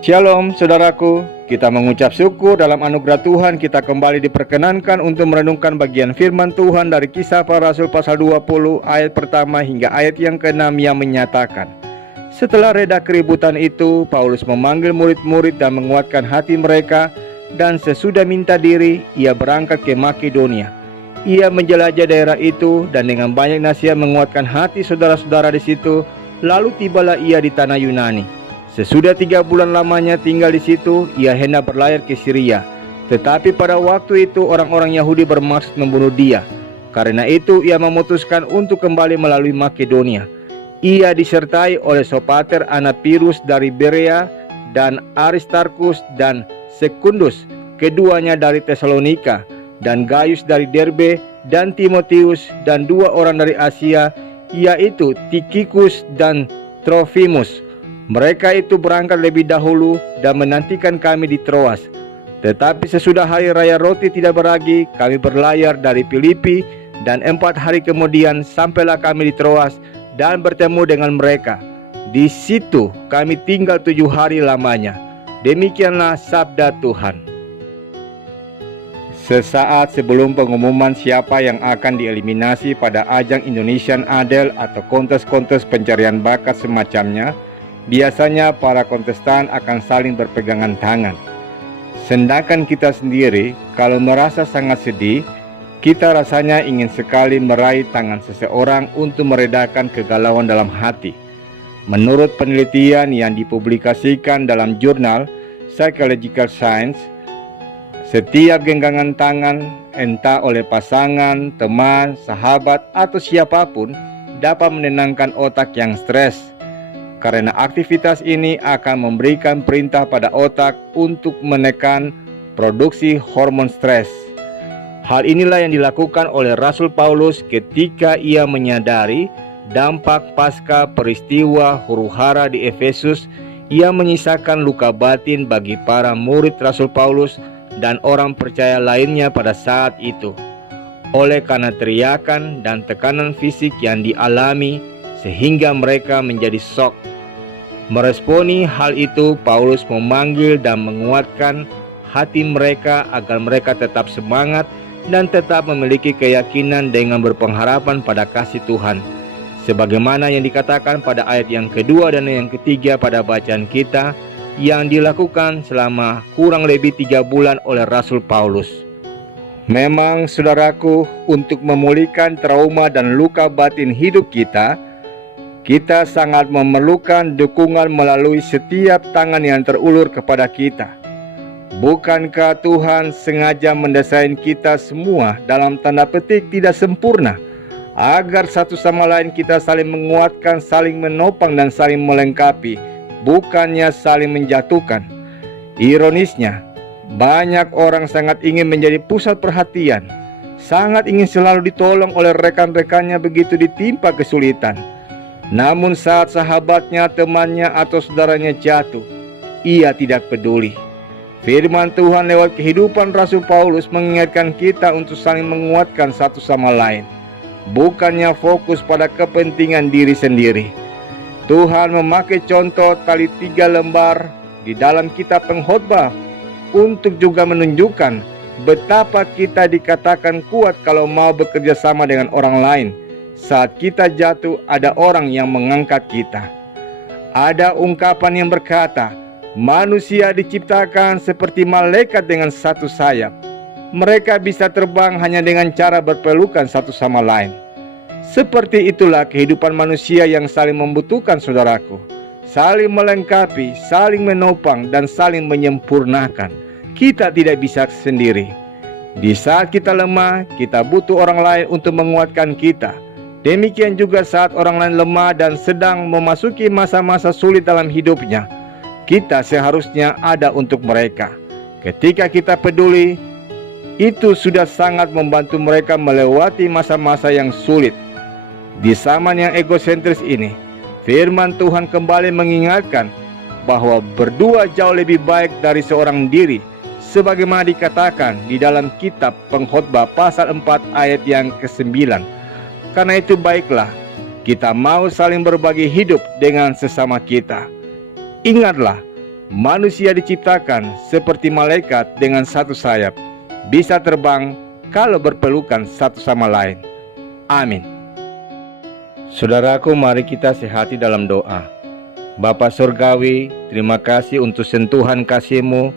Shalom saudaraku, kita mengucap syukur dalam anugerah Tuhan kita kembali diperkenankan untuk merenungkan bagian firman Tuhan dari Kisah Para Rasul pasal 20 ayat pertama hingga ayat yang ke-6 yang menyatakan, setelah reda keributan itu, Paulus memanggil murid-murid dan menguatkan hati mereka, dan sesudah minta diri, ia berangkat ke Makedonia. Ia menjelajah daerah itu dan dengan banyak nasihat menguatkan hati saudara-saudara di situ, lalu tibalah ia di tanah Yunani. Sesudah 3 bulan lamanya tinggal di situ, ia hendak berlayar ke Syria. Tetapi pada waktu itu orang-orang Yahudi bermaksud membunuh dia. Karena itu ia memutuskan untuk kembali melalui Makedonia. Ia disertai oleh Sopater anak Pirus dari Berea dan Aristarkus dan Sekundus, keduanya dari Tesalonika, dan Gaius dari Derbe, dan Timotius dan 2 orang dari Asia, yaitu Tikhikus dan Trofimus. Mereka itu berangkat lebih dahulu dan menantikan kami di Troas. Tetapi sesudah hari raya roti tidak beragi, kami berlayar dari Filipi, dan 4 hari kemudian sampailah kami di Troas dan bertemu dengan mereka. Di situ kami tinggal 7 hari lamanya. Demikianlah sabda Tuhan. Sesaat sebelum pengumuman siapa yang akan dieliminasi pada ajang Indonesian Idol atau kontes-kontes pencarian bakat semacamnya, biasanya para kontestan akan saling berpegangan tangan. Sedangkan kita sendiri, kalau merasa sangat sedih, kita rasanya ingin sekali meraih tangan seseorang untuk meredakan kegalauan dalam hati. Menurut penelitian yang dipublikasikan dalam jurnal Psychological Science, setiap genggaman tangan, entah oleh pasangan, teman, sahabat, atau siapapun, dapat menenangkan otak yang stres. Karena aktivitas ini akan memberikan perintah pada otak untuk menekan produksi hormon stres. Hal inilah yang dilakukan oleh Rasul Paulus ketika ia menyadari dampak pasca peristiwa huru-hara di Efesus. Ia menyisakan luka batin bagi para murid Rasul Paulus dan orang percaya lainnya pada saat itu. Oleh karena teriakan dan tekanan fisik yang dialami, sehingga mereka menjadi syok. Meresponi hal itu, Paulus memanggil dan menguatkan hati mereka agar mereka tetap semangat dan tetap memiliki keyakinan dengan berpengharapan pada kasih Tuhan, sebagaimana yang dikatakan pada ayat yang kedua dan yang ketiga pada bacaan kita, yang dilakukan selama kurang lebih 3 bulan oleh Rasul Paulus. Memang saudaraku, untuk memulihkan trauma dan luka batin hidup kita sangat memerlukan dukungan melalui setiap tangan yang terulur kepada kita. Bukankah Tuhan sengaja mendesain kita semua dalam tanda petik tidak sempurna, agar satu sama lain kita saling menguatkan, saling menopang dan saling melengkapi, bukannya saling menjatuhkan? Ironisnya, banyak orang sangat ingin menjadi pusat perhatian, sangat ingin selalu ditolong oleh rekan-rekannya begitu ditimpa kesulitan. Namun saat sahabatnya, temannya, atau saudaranya jatuh, ia tidak peduli. Firman Tuhan lewat kehidupan Rasul Paulus mengingatkan kita untuk saling menguatkan satu sama lain, bukannya fokus pada kepentingan diri sendiri. Tuhan memakai contoh tali 3 lembar di dalam kitab Pengkhotbah untuk juga menunjukkan betapa kita dikatakan kuat kalau mau bekerja sama dengan orang lain. Saat kita jatuh, ada orang yang mengangkat kita. Ada ungkapan yang berkata, manusia diciptakan seperti malaikat dengan 1 sayap. Mereka bisa terbang hanya dengan cara berpelukan satu sama lain. Seperti itulah kehidupan manusia yang saling membutuhkan, saudaraku. Saling melengkapi, saling menopang, dan saling menyempurnakan. Kita tidak bisa sendiri. Di saat kita lemah, kita butuh orang lain untuk menguatkan kita. Demikian juga saat orang lain lemah dan sedang memasuki masa-masa sulit dalam hidupnya, kita seharusnya ada untuk mereka. Ketika kita peduli, itu sudah sangat membantu mereka melewati masa-masa yang sulit. Di zaman yang egosentris ini, firman Tuhan kembali mengingatkan bahwa berdua jauh lebih baik dari seorang diri, sebagaimana dikatakan di dalam kitab Pengkhotbah pasal 4 ayat yang ke-9. Karena itu baiklah, kita mau saling berbagi hidup dengan sesama kita. Ingatlah, Manusia diciptakan seperti malaikat dengan satu sayap, bisa terbang kalau berpelukan satu sama lain. Amin. Saudaraku, mari kita sehati dalam doa. Bapa Surgawi, terima kasih untuk sentuhan kasih-Mu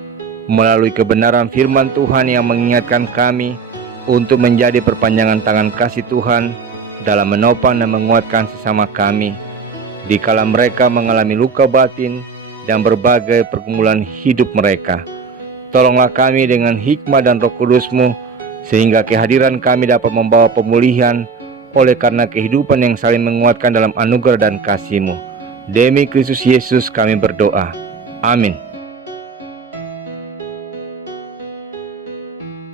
melalui kebenaran firman Tuhan yang mengingatkan kami untuk menjadi perpanjangan tangan kasih Tuhan dalam menopang dan menguatkan sesama kami dikala mereka mengalami luka batin dan berbagai pergumulan hidup mereka. Tolonglah kami dengan hikmah dan Roh Kudus-Mu, sehingga kehadiran kami dapat membawa pemulihan oleh karena kehidupan yang saling menguatkan dalam anugerah dan kasih-Mu. Demi Kristus Yesus kami berdoa. Amin.